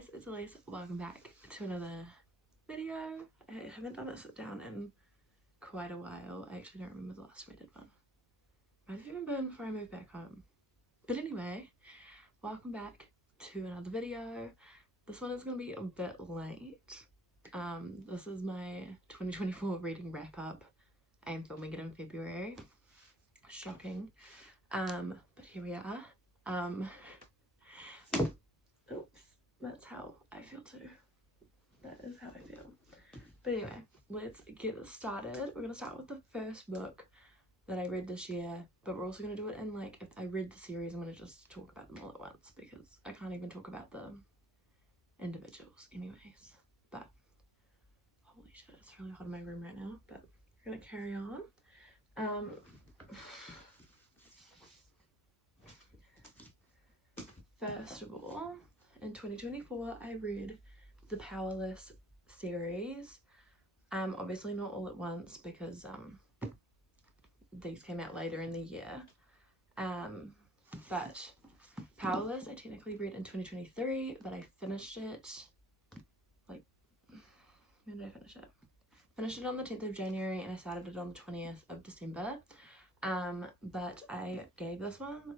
guys, it's Elise. Welcome back to another video. I haven't done a sit down in quite a while. I actually don't remember the last time I did one. Might have even been before I moved back home. But anyway, welcome back to another video. This one is going to be a bit late. This is my 2024 reading wrap up. I am filming it in February. Shocking. But here we are. Oops, that's how I feel too. That is how I feel. But anyway, let's get started. We're gonna start with the first book that I read this year, but we're also gonna do it in, like, if I read the series, I'm gonna just talk about them all at once because I can't even talk about the individuals anyways. But holy shit, it's really hot in my room right now, but we're gonna carry on. First of all, in 2024, I read the Powerless series. Obviously not all at once because these came out later in the year. But Powerless I technically read in 2023, but I finished it, like, when did I finish it? Finished it on the 10th of January and I started it on the 20th of December. But I gave this one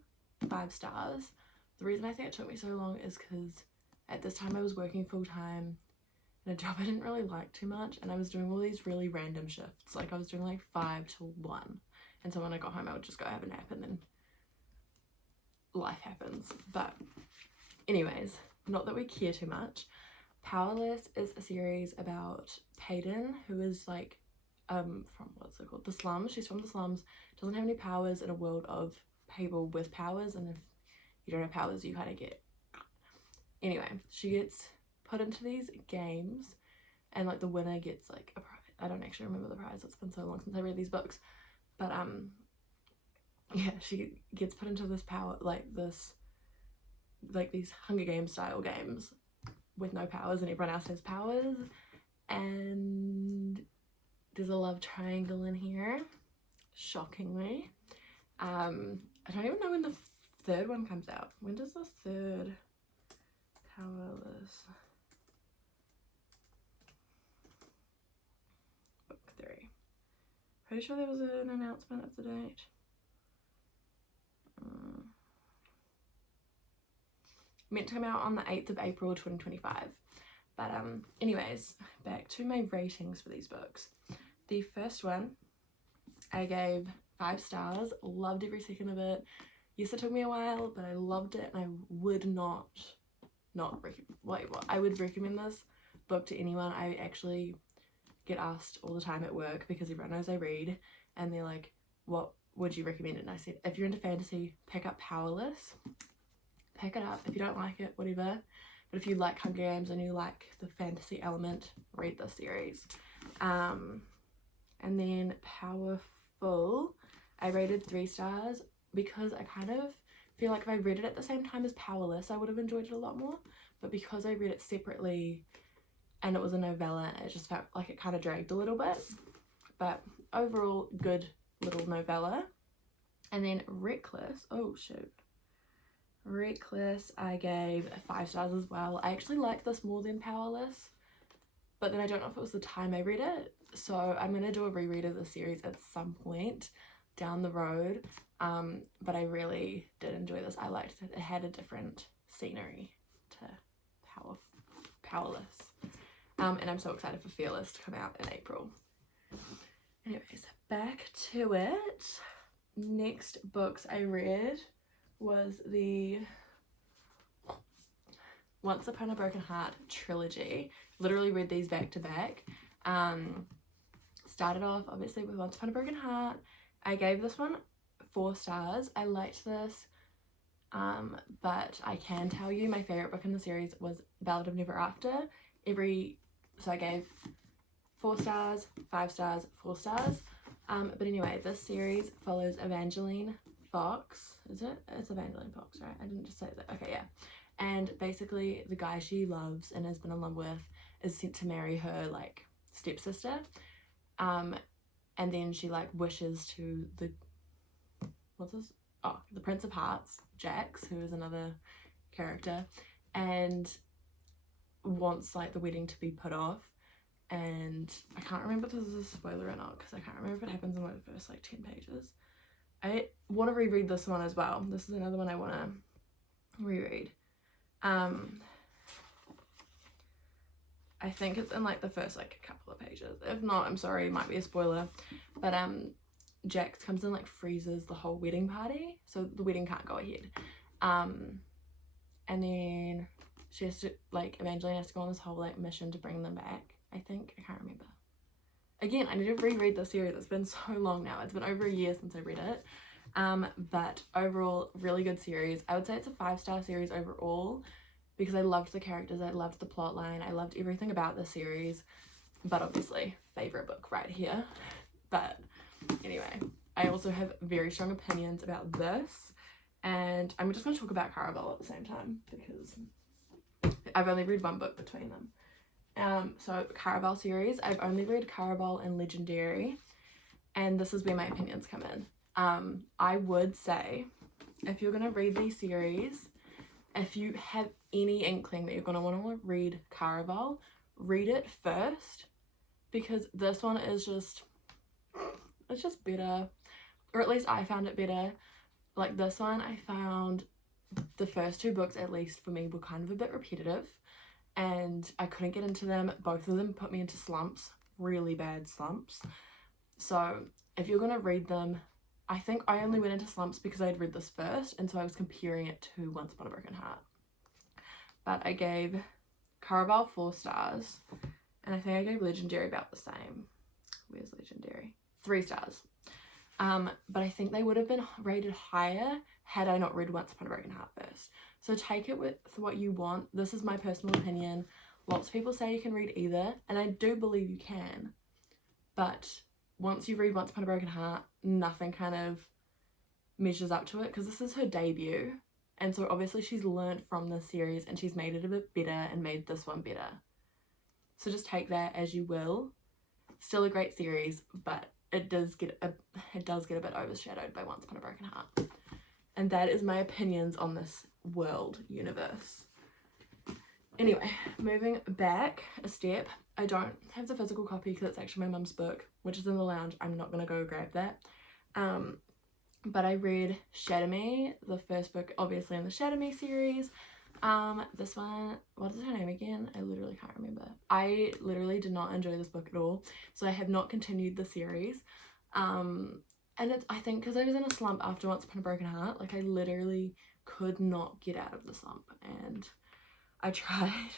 5 stars. The reason I think it took me so long is because at this time I was working full-time in a job I didn't really like too much, and I was doing all these really random shifts. Like, I was doing like 5 to 1, and so when I got home I would just go have a nap and then life happens. But anyways, not that we care too much. Powerless is a series about Peyton, who is like from, what's it called, the slums. She's from the slums, doesn't have any powers in a world of people with powers, and if you don't have powers you kind of get, anyway, she gets put into these games and like the winner gets like a prize. I don't actually remember the prize, it's been so long since I read these books, but yeah, she gets put into this power, like these Hunger Games style games with no powers, and everyone else has powers, and there's a love triangle in here, shockingly. I don't even know when the third one comes out. When does the third Powerless book 3? Pretty sure there was an announcement of the date. Meant to come out on the 8th of April 2025. But anyways, back to my ratings for these books. The first one I gave 5 stars, loved every second of it. Yes, it took me a while, but I loved it, and I would I would recommend this book to anyone. I actually get asked all the time at work because everyone knows I read, and they're like, what would you recommend it? And I said, if you're into fantasy, pick up Powerless. Pick it up. If you don't like it, whatever. But if you like Hunger Games and you like the fantasy element, read this series. And then Powerful, I rated 3 stars because I kind of feel like if I read it at the same time as Powerless, I would have enjoyed it a lot more. But because I read it separately and it was a novella, it just felt like it kind of dragged a little bit. But overall, good little novella. And then Reckless, oh shoot. Reckless, I gave 5 stars as well. I actually liked this more than Powerless, but then I don't know if it was the time I read it. So I'm going to do a reread of the series at some point down the road. But I really did enjoy this. I liked it. It had a different scenery to Powerless. And I'm so excited for Fearless to come out in April. Anyways, back to it. Next books I read was the Once Upon a Broken Heart trilogy. Literally read these back to back. Started off obviously with Once Upon a Broken Heart. I gave this one 4 stars. I liked this, but I can tell you my favourite book in the series was Ballad of Never After. So I gave 4 stars, 5 stars, 4 stars. But anyway, this series follows Evangeline Fox. Is it? It's Evangeline Fox, right? I didn't just say that. Okay, yeah. And basically the guy she loves and has been in love with is sent to marry her, like, stepsister. And then she, like, wishes to the Prince of Hearts, Jax, who is another character, and wants like the wedding to be put off, and I can't remember if this is a spoiler or not because I can't remember if it happens in like the first like 10 pages. I want to reread this one as well. This is another one I want to reread. I think it's in like the first like a couple of pages. If not, I'm sorry, it might be a spoiler. But Jax comes in, like freezes the whole wedding party, so the wedding can't go ahead. And then she has to, like, Evangeline has to go on this whole like mission to bring them back. I think, I can't remember. Again, I need to reread the series. It's been so long now. It's been over a year since I read it. But overall, really good series. I would say it's a 5-star series overall because I loved the characters, I loved the plot line, I loved everything about the series. But obviously, favorite book right here. But anyway, I also have very strong opinions about this, and I'm just going to talk about Caraval at the same time because I've only read one book between them. So Caraval series, I've only read Caraval and Legendary, and this is where my opinions come in. I would say if you're going to read these series, if you have any inkling that you're going to want to read Caraval, read it first, because this one is just, it's just better, or at least I found it better. Like this one, I found the first 2 books, at least for me, were kind of a bit repetitive and I couldn't get into them. Both of them put me into slumps, really bad slumps. So if you're going to read them, I think I only went into slumps because I had read this first, and so I was comparing it to Once Upon a Broken Heart. But I gave Caraval 4 stars, and I think I gave Legendary about the same. Where's Legendary? 3 stars. But I think they would have been rated higher had I not read Once Upon a Broken Heart first. So take it with what you want. This is my personal opinion. Lots of people say you can read either, and I do believe you can. But once you read Once Upon a Broken Heart, nothing kind of measures up to it, because this is her debut. And so obviously she's learnt from this series and she's made it a bit better and made this one better. So just take that as you will. Still a great series, but it does get a bit overshadowed by Once Upon a Broken Heart. And that is my opinions on this world universe. Anyway, moving back a step, I don't have the physical copy because it's actually my mum's book, which is in the lounge. I'm not going to go grab that. But I read Shatter Me, the first book obviously in the Shatter Me series. This one, what is her name again? I literally can't remember. I literally did not enjoy this book at all, so I have not continued the series. And it's, I think because I was in a slump after Once Upon a Broken Heart, like I literally could not get out of the slump, and I tried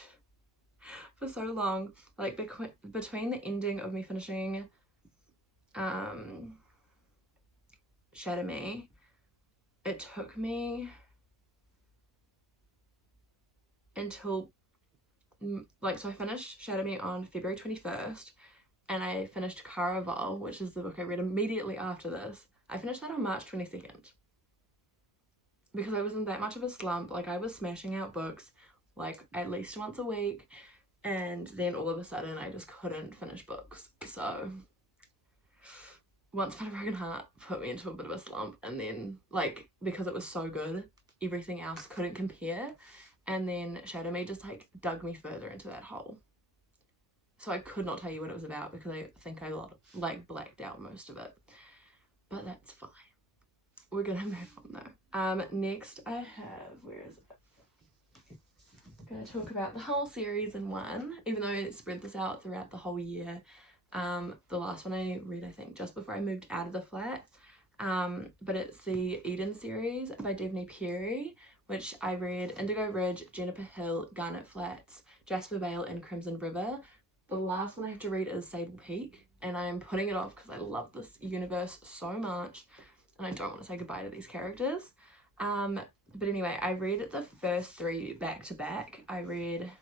for so long. Like between the ending of me finishing Shatter Me, it took me until so I finished Shatter Me on February 21st, and I finished Caraval, which is the book I read immediately after this. I finished that on March 22nd because I was in that much of a slump. Like I was smashing out books like at least once a week, and then all of a sudden I just couldn't finish books. So Once Upon a Broken Heart put me into a bit of a slump, and then like because it was so good, everything else couldn't compare, and then Shadow Me just like dug me further into that hole. So I could not tell you what it was about because I think I like blacked out most of it, but that's fine. We're gonna move on though. Next I have, where is it? I'm gonna talk about the whole series in one, even though I spread this out throughout the whole year. The last one I read, I think, just before I moved out of the flat. But it's the Eden series by Devney Perry, which I read Indigo Ridge, Juniper Hill, Garnet Flats, Jasper Vale, and Crimson River. The last one I have to read is Sable Peak, and I am putting it off because I love this universe so much, and I don't want to say goodbye to these characters. But anyway, I read the first 3 back to back. I read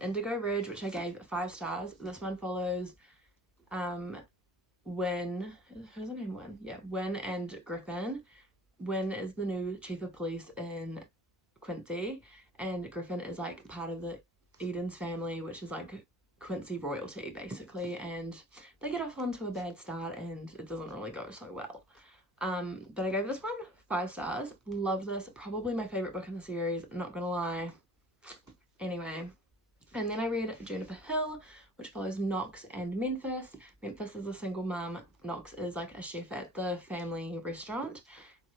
Indigo Ridge, which I gave 5 stars. This one follows Wynn, who's her name? Wynn? Yeah, Wynn and Griffin. Wynn is the new chief of police in Quincy, and Griffin is like part of the Eden's family, which is like Quincy royalty basically, and they get off onto a bad start and it doesn't really go so well. But I gave this one 5 stars. Loved this. Probably my favorite book in the series, not gonna lie. Anyway, and then I read Juniper Hill, which follows Knox and Memphis. Memphis is a single mum. Knox is like a chef at the family restaurant.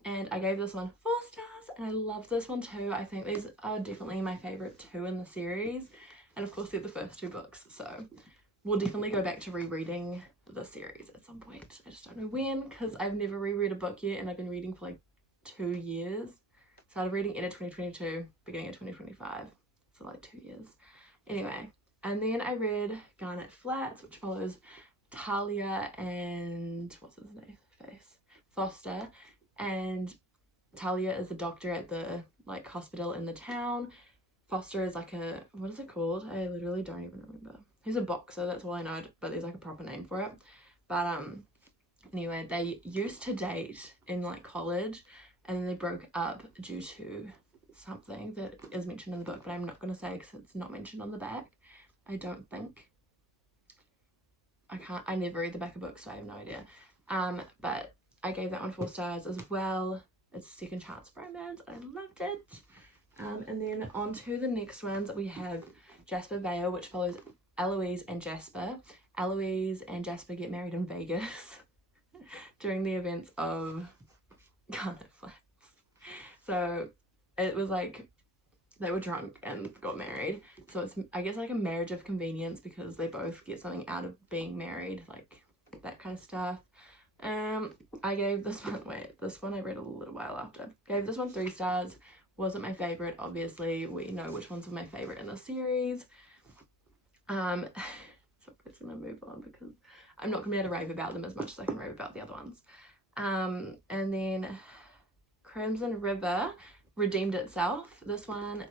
And I gave this one 4 stars, and I love this one too. I think these are definitely my favourite 2 in the series. And of course they're the first 2 books, so we'll definitely go back to rereading the series at some point. I just don't know when, because I've never reread a book yet, and I've been reading for like 2 years. Started reading end of 2022, beginning of 2025, so like 2 years. Anyway, and then I read Garnet Flats, which follows Talia and what's his name? Foster. And Talia is the doctor at the like hospital in the town. Foster is like a, what is it called? I literally don't even remember. He's a boxer, that's all I know, but there's like a proper name for it. But anyway, they used to date in like college, and then they broke up due to something that is mentioned in the book, but I'm not going to say because it's not mentioned on the back. I don't think. I never read the back of books, so I have no idea. But I gave that one 4 stars as well. It's a second chance romance. I loved it. And then on to the next ones, we have Jasper Vale, which follows Eloise and Jasper. Eloise and Jasper get married in Vegas during the events of Garnet Flats. So it was like they were drunk and got married. So it's, I guess, like a marriage of convenience because they both get something out of being married, like that kind of stuff. I gave this one, this one I read a little while after. Gave this one 3 stars. Wasn't my favourite, obviously. We know which ones were my favourite in the series. So I'm just gonna move on because I'm not gonna be able to rave about them as much as I can rave about the other ones. And then Crimson River redeemed itself. This one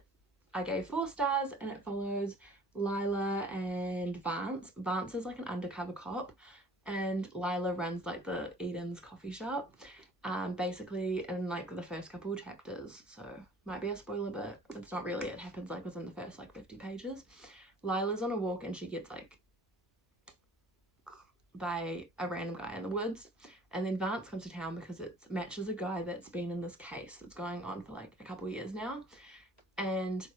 I gave 4 stars, and it follows Lila and Vance. Vance is like an undercover cop, and Lila runs like the Eden's coffee shop. Basically in like the first couple of chapters, so might be a spoiler, but it's not really. It happens like within the first like 50 pages. Lila's on a walk and she gets like by a random guy in the woods, and then Vance comes to town because it matches a guy that's been in this case that's going on for like a couple of years now, and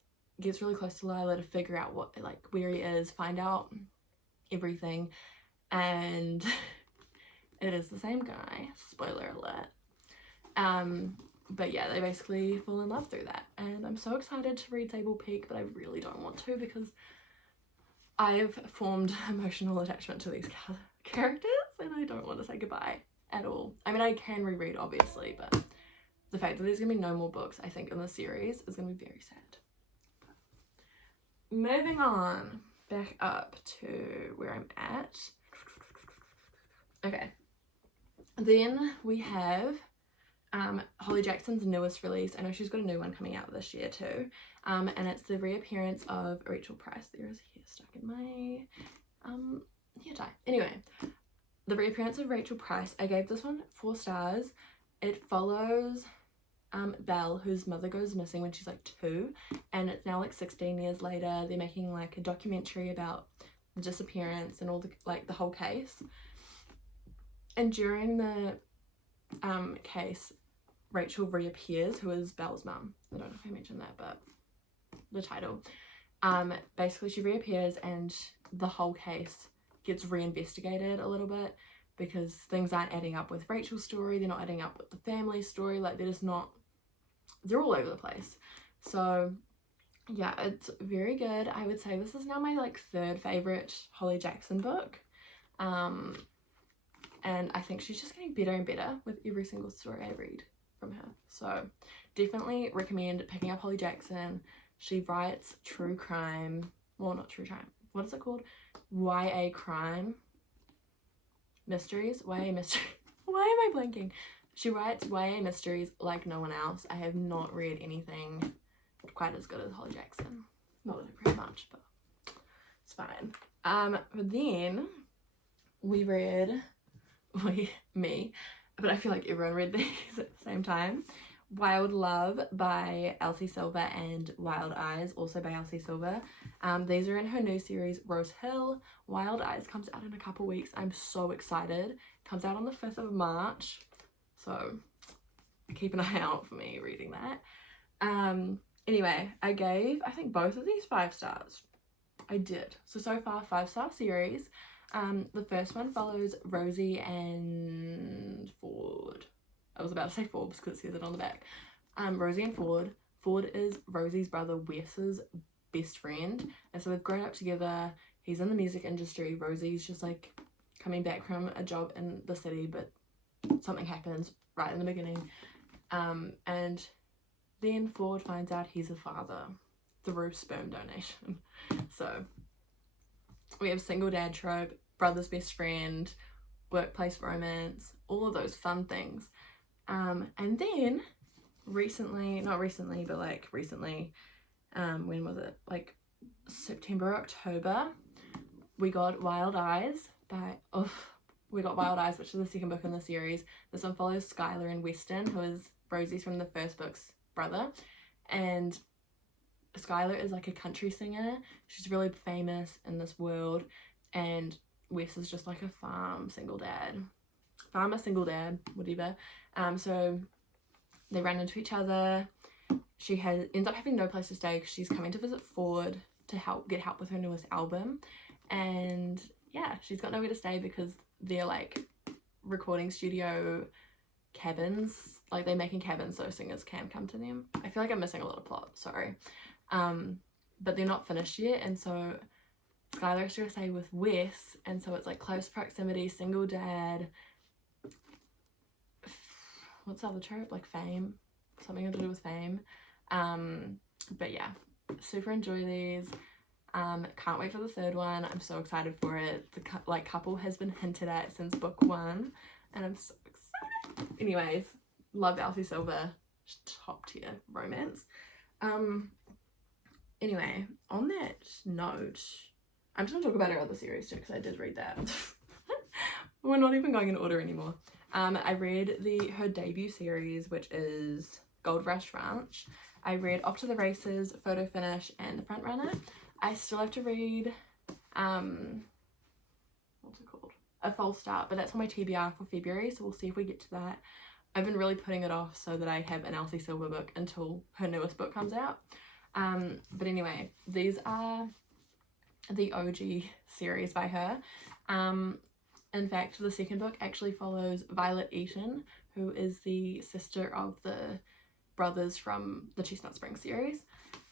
gets really close to Lila to figure out what, like, where he is, find out everything, and it is the same guy, spoiler alert. But yeah, they basically fall in love through that, and I'm so excited to read Sable Peak, but I really don't want to because I've formed emotional attachment to these characters and I don't want to say goodbye at all. I mean, I can reread obviously, but the fact that there's gonna be no more books, I think, in the series is gonna be very sad. Moving on back up to where I'm at. Okay, then we have Holly Jackson's newest release. I know she's got a new one coming out this year too, and it's the reappearance of Rachel Price. There is hair stuck in my hair tie. Anyway, the reappearance of Rachel Price. I gave this one 4 stars. It follows Belle, whose mother goes missing when she's like 2, and it's now like 16 years later. They're making like a documentary about the disappearance and all the, like, the whole case. And during the case, Rachel reappears, who is Belle's mum. I don't know if I mentioned that, but the title. Basically she reappears and the whole case gets reinvestigated a little bit because things aren't adding up with Rachel's story, they're not adding up with the family story, like they're just not, they're all over the place. So yeah, it's very good. I would say this is now my like 3rd favourite Holly Jackson book. And I think she's just getting better and better with every single story I read from her. So definitely recommend picking up Holly Jackson. She writes true crime, well, not true crime, what is it called? YA crime mysteries, YA mystery. Why am I blanking? She writes YA mysteries like no one else. I have not read anything quite as good as Holly Jackson. Not that I read much, but it's fine. But then we read, me, but I feel like everyone read these at the same time. Wild Love by Elsie Silver and Wild Eyes, also by Elsie Silver. These are in her new series, Rose Hill. Wild Eyes comes out in a couple weeks. I'm so excited. Comes out on the 5th of March. So keep an eye out for me reading that. Anyway, I gave, I think, both of these 5 stars. I did. So far, 5-star series. The first one follows Rosie and Ford. I was about to say Forbes because it says it on the back. Rosie and Ford. Ford is Rosie's brother Wes's best friend, and so they've grown up together. He's in the music industry. Rosie's just like coming back from a job in the city, but something happens right in the beginning, and then Ford finds out he's a father through sperm donation. So we have single dad trope, brother's best friend, workplace romance, all of those fun things. And then recently, when was it? Like September, October, we got Wild Eyes, which is the second book in the series. This one follows Skylar and Weston, who is Rosie's from the first book's brother. And Skylar is like a country singer. She's really famous in this world. And Wes is just like a farmer, single dad, whatever. So they run into each other. She ends up having no place to stay because she's coming to visit Ford to get help with her newest album. And yeah, she's got nowhere to stay because they're like recording studio cabins. Like they're making cabins so singers can come to them. I feel like I'm missing a lot of plot, sorry. But they're not finished yet, and so Skylar has to stay with Wes, and so it's like close proximity, single dad. What's the other trope? Like fame, something to do with fame. But yeah, super enjoy these. Can't wait for the third one. I'm so excited for it. The couple has been hinted at since book 1, and I'm so excited. Anyways, love Elsie Silver, top tier romance. Anyway, on that note, I'm just gonna talk about her other series too because I did read that. We're not even going in order anymore. I read her debut series, which is Gold Rush Ranch. I read Off to the Races, Photo Finish, and The Front Runner. I still have to read, what's it called? A False Start, but that's on my TBR for February, so we'll see if we get to that. I've been really putting it off so that I have an Elsie Silver book until her newest book comes out. But anyway, these are the OG series by her. In fact, the second book actually follows Violet Eaton, who is the sister of the brothers from the Chestnut Springs series.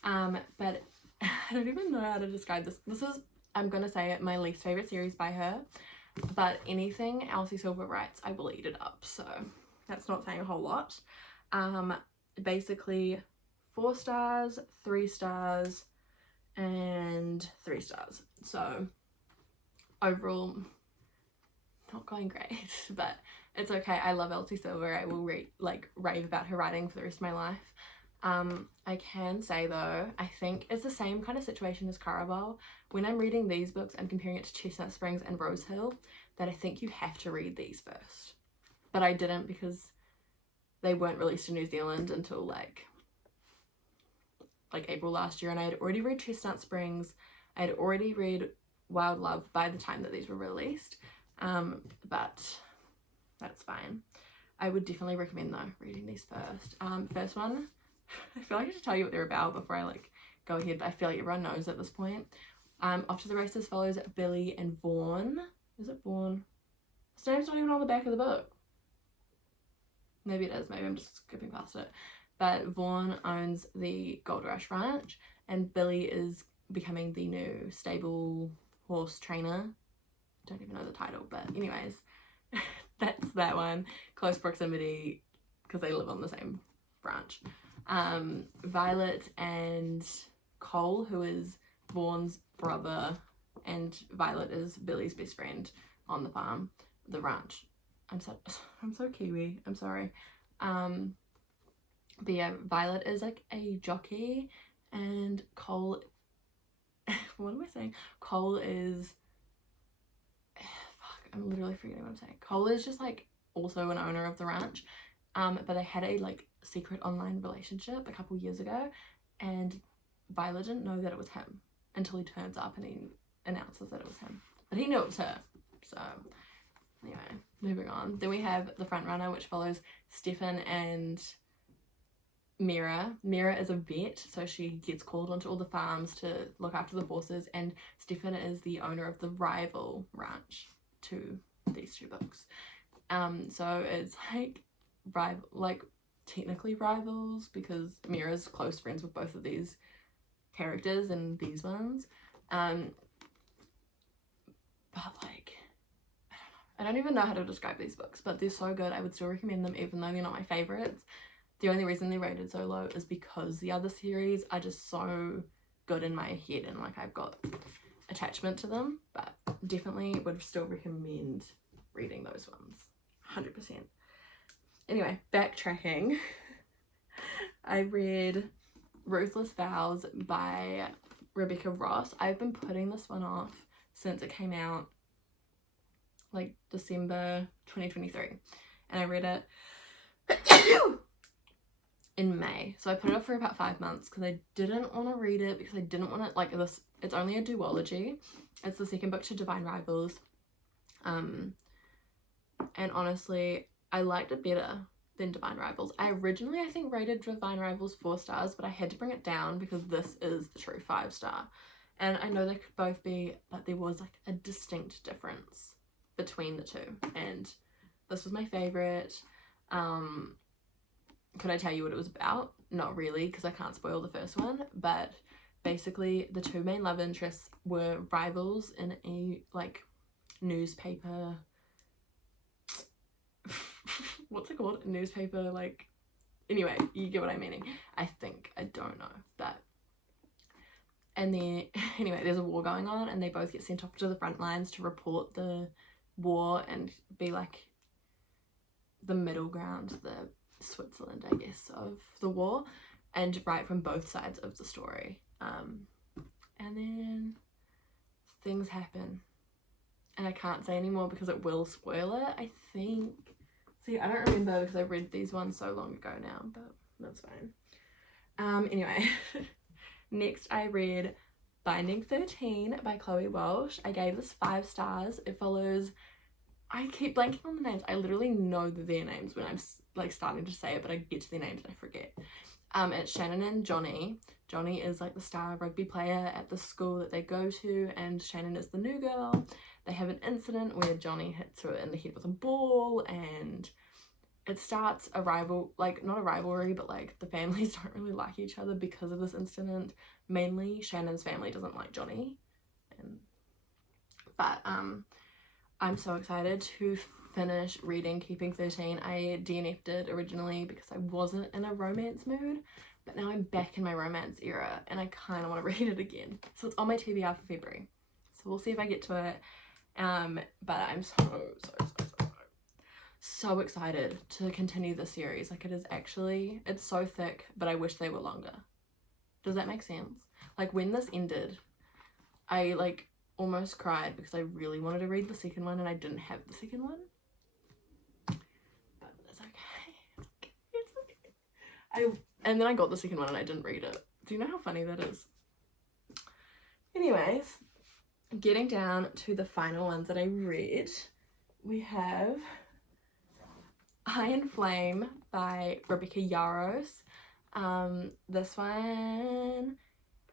But I don't even know how to describe this. This is, I'm gonna say it, my least favorite series by her, but anything Elsie Silver writes, I will eat it up, so that's not saying a whole lot. Basically 4 stars, 3 stars, and 3 stars. So overall, not going great, but it's okay. I love Elsie Silver. I will rave about her writing for the rest of my life. I can say though, I think it's the same kind of situation as Caraval. When I'm reading these books, I'm comparing it to Chestnut Springs and Rose Hill, that I think you have to read these first. But I didn't because they weren't released in New Zealand until like April last year, and I had already read Chestnut Springs. I had already read Wild Love by the time that these were released. But that's fine. I would definitely recommend though reading these first. First one, I feel like I should tell you what they're about before I go ahead, but I feel like everyone knows at this point. Off to the Races follows Billy and Vaughn. Is it Vaughn? His name's not even on the back of the book. Maybe it is, maybe I'm just skipping past it. But Vaughn owns the Gold Rush Ranch, and Billy is becoming the new stable horse trainer. Don't even know the title, but anyways, that's that one. Close proximity because they live on the same branch. Violet and Cole, who is Vaughn's brother, and Violet is Billy's best friend on the farm, the ranch. I'm so Kiwi, I'm sorry. But yeah, Violet is like a jockey, and Cole, what am I saying? Cole is, I'm literally forgetting what I'm saying. Cole is just like also an owner of the ranch, but they had a secret online relationship a couple years ago, and Violet didn't know that it was him until he turns up and he announces that it was him, but he knew it was her. So anyway, moving on. Then we have The Front Runner, which follows Stefan and Mira. Mira is a vet, so she gets called onto all the farms to look after the horses, and Stefan is the owner of the rival ranch to these two books. So it's like technically rivals, because Mira's close friends with both of these characters and these ones. But like, I don't even know how to describe these books, but they're so good. I would still recommend them even though they're not my favorites. The only reason they're rated so low is because the other series are just so good in my head, and like I've got attachment to them. But definitely would still recommend reading those ones, 100%. Anyway, backtracking. I read Ruthless Vows by Rebecca Ross. I've been putting this one off since it came out, like December 2023, and I read it in May. So I put it off for about 5 months because I didn't want to read it, because I didn't want to, like, this, it's only a duology. It's the second book to Divine Rivals. And honestly, I liked it better than Divine Rivals. I originally, I think, rated Divine Rivals 4 stars, but I had to bring it down because this is the true 5-star. And I know they could both be, but there was like a distinct difference between the two. And this was my favorite. Could I tell you what it was about? Not really, because I can't spoil the first one. But basically, the two main love interests were rivals in a like newspaper. What's it called? Newspaper, like, anyway, you get what I'm meaning. I think, I don't know, but, and then anyway, there's a war going on, and they both get sent off to the front lines to report the war and be like the middle ground, the Switzerland, I guess, of the war, and write from both sides of the story. And then things happen, and I can't say anymore because it will spoil it, I think. See, I don't remember because I read these ones so long ago now, but that's fine. Anyway, next I read Binding 13 by Chloe Walsh. I gave this 5 stars. It follows, I keep blanking on the names. I literally know their names when I'm like starting to say it, but I get to their names and I forget. It's Shannon and Johnny. Johnny is like the star rugby player at the school that they go to, and Shannon is the new girl. They have an incident where Johnny hits her in the head with a ball, and it starts a not a rivalry, but like the families don't really like each other because of this incident. Mainly Shannon's family doesn't like Johnny. But I'm so excited to finish reading Keeping 13. I DNF'd it originally because I wasn't in a romance mood, but now I'm back in my romance era and I kind of want to read it again. So it's on my TBR for February. So we'll see if I get to it. But I'm so excited to continue the series. Like, it's so thick, but I wish they were longer. Does that make sense? Like, when this ended, I like almost cried because I really wanted to read the second one and I didn't have the second one. But it's okay. It's okay. And then I got the second one and I didn't read it. Do you know how funny that is? Anyways, getting down to the final ones that I read, we have Iron Flame by Rebecca Yaros. This one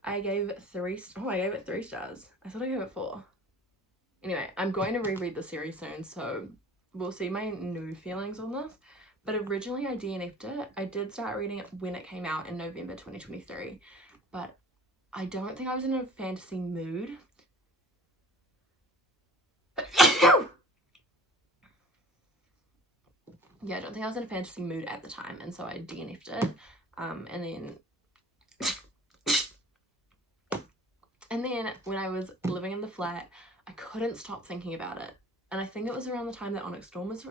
I gave it 3 stars. I thought I gave it 4. Anyway, I'm going to reread the series soon, so we'll see my new feelings on this. But originally I DNF'd it. I did start reading it when it came out in November 2023, but I don't think I was in a fantasy mood. Yeah, I don't think I was in a fantasy mood at the time, and so I DNF'd it. And then when I was living in the flat, I couldn't stop thinking about it. And I think it was around the time that Onyx Storm was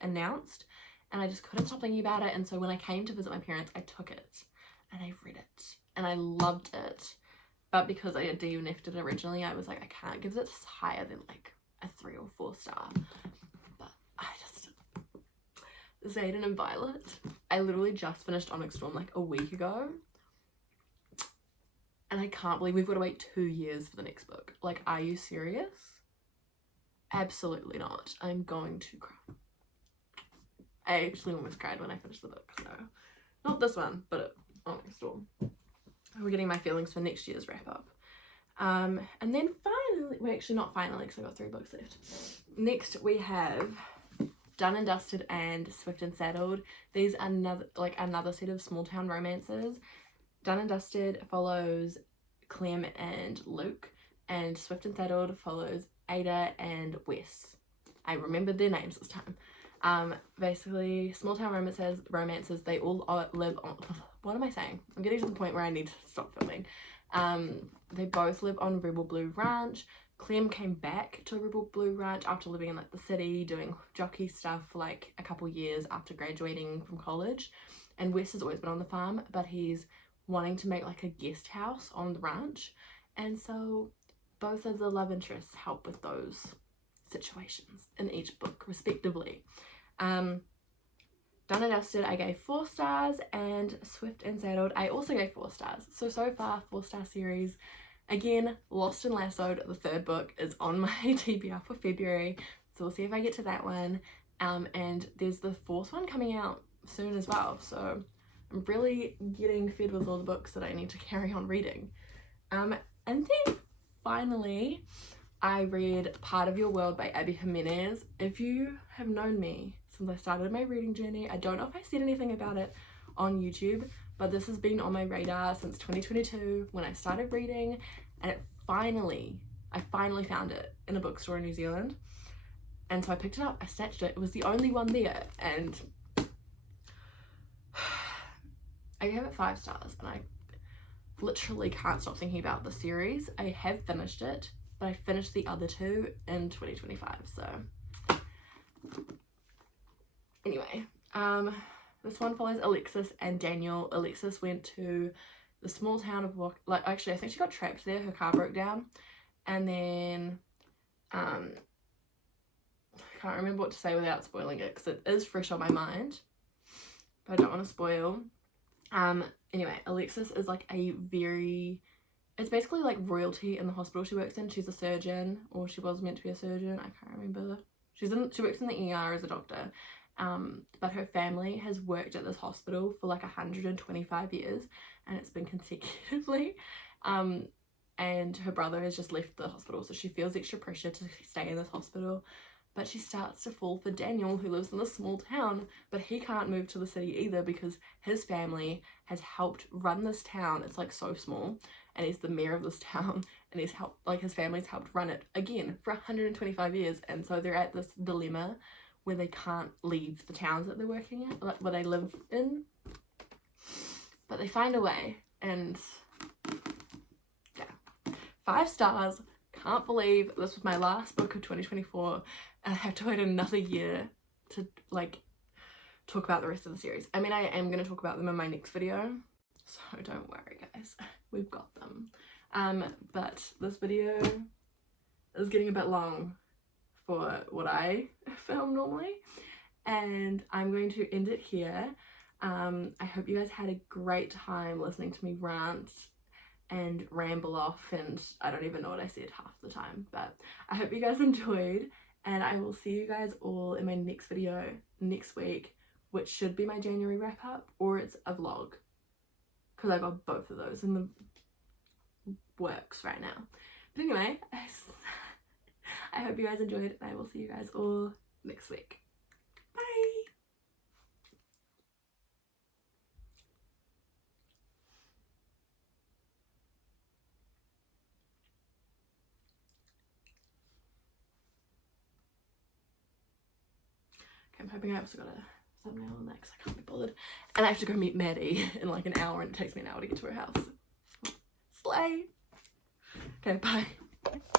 announced, and I just couldn't stop thinking about it. And so when I came to visit my parents, I took it and I read it and I loved it. But because I had DNF'd it originally, I was like, I can't give this higher than like a 3 or 4 star. But I just, Xaden and Violet, I literally just finished Onyx Storm like a week ago. And I can't believe we've got to wait 2 years for the next book. Like, are you serious? Absolutely not. I'm going to cry. I actually almost cried when I finished the book, so Not this one, but next door. We're getting my feelings for next year's wrap up. And then finally, well, actually not finally, because I got 3 books left. Next we have Done and Dusted and Swift and Saddled. These are another set of small town romances. Done and Dusted follows Clem and Luke, and Swift and Saddled follows Ada and Wes. I remembered their names this time. Basically, small town romances, they all live on, what am I saying? I'm getting to the point where I need to stop filming. They both live on Rebel Blue Ranch. Clem came back to Rebel Blue Ranch after living in like the city, doing jockey stuff for like a couple years after graduating from college. And Wes has always been on the farm, but he's wanting to make like a guest house on the ranch. And so both of the love interests help with those situations in each book respectively. Done and Dusted I gave 4 stars, and Swift and Saddled I also gave 4 stars. So far 4-star series. Again, Lost and Lassoed, the 3rd book, is on my TBR for February, so we'll see if I get to that one. And there's the 4th one coming out soon as well, so I'm really getting fed with all the books that I need to carry on reading. And then finally I read Part of Your World by Abby Jimenez. If you have known me since I started my reading journey, I don't know if I said anything about it on YouTube, but this has been on my radar since 2022 when I started reading, and I finally found it in a bookstore in New Zealand, and so I picked it up, I snatched it, it was the only one there, and I gave it 5 stars, and I literally can't stop thinking about the series. I have finished it, but I finished the other 2 in 2025, so anyway, this one follows Alexis and Daniel. Alexis went to the small town of actually I think she got trapped there, her car broke down, and then I can't remember what to say without spoiling it because it is fresh on my mind, but I don't want to spoil. Anyway, Alexis is like it's basically like royalty in the hospital she works in. She's a surgeon, or she was meant to be a surgeon, I can't remember. She works in the ER as a doctor. But her family has worked at this hospital for like 125 years, and it's been consecutively, and her brother has just left the hospital, so she feels extra pressure to stay in this hospital. But she starts to fall for Daniel, who lives in a small town, but he can't move to the city either because his family has helped run this town. It's like so small, and he's the mayor of this town, and his family's helped run it again for 125 years, and so they're at this dilemma where they can't leave the towns that they're working at, like where they live in, but they find a way. And yeah, 5 stars. Can't believe this was my last book of 2024 and I have to wait another year to like talk about the rest of the series. I mean, I am going to talk about them in my next video, so don't worry guys, we've got them. But this video is getting a bit long for what I film normally, and I'm going to end it here. I hope you guys had a great time listening to me rant and ramble off, and I don't even know what I said half the time, but I hope you guys enjoyed, and I will see you guys all in my next video next week, which should be my January wrap up, or it's a vlog, because I got both of those in the works right now. But anyway, I hope you guys enjoyed, and I will see you guys all next week. Bye! Okay, I'm hoping I also got a thumbnail on that because I can't be bothered. And I have to go meet Maddie in like an hour, and it takes me an hour to get to her house. Slay! Okay, bye.